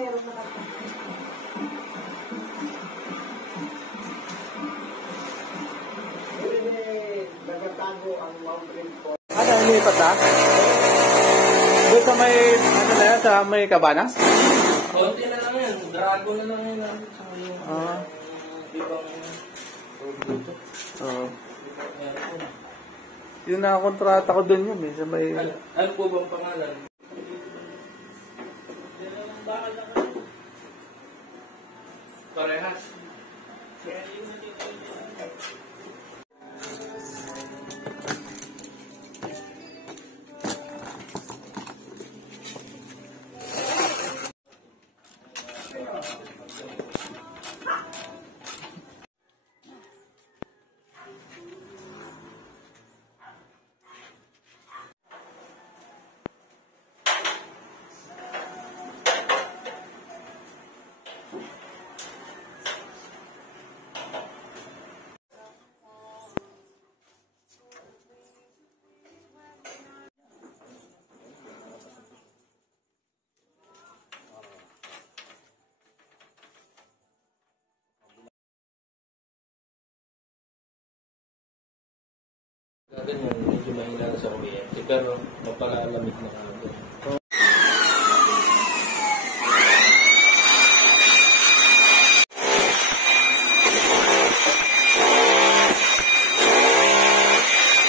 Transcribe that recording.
meron na kami. Nagatago ang mountain po. Ano, inipat na? Doon sa may, ano na yan, sa may Cabanas? Konti na lang yan. Drago na lang yan. Sa yung ibang dito. Oo. Yung nakakontrata ko doon yun eh, sa may... Ano po bang pangalan? Parehas. Ganyan, medyo mahina sa kuryente, pero mapalalamig na kagad.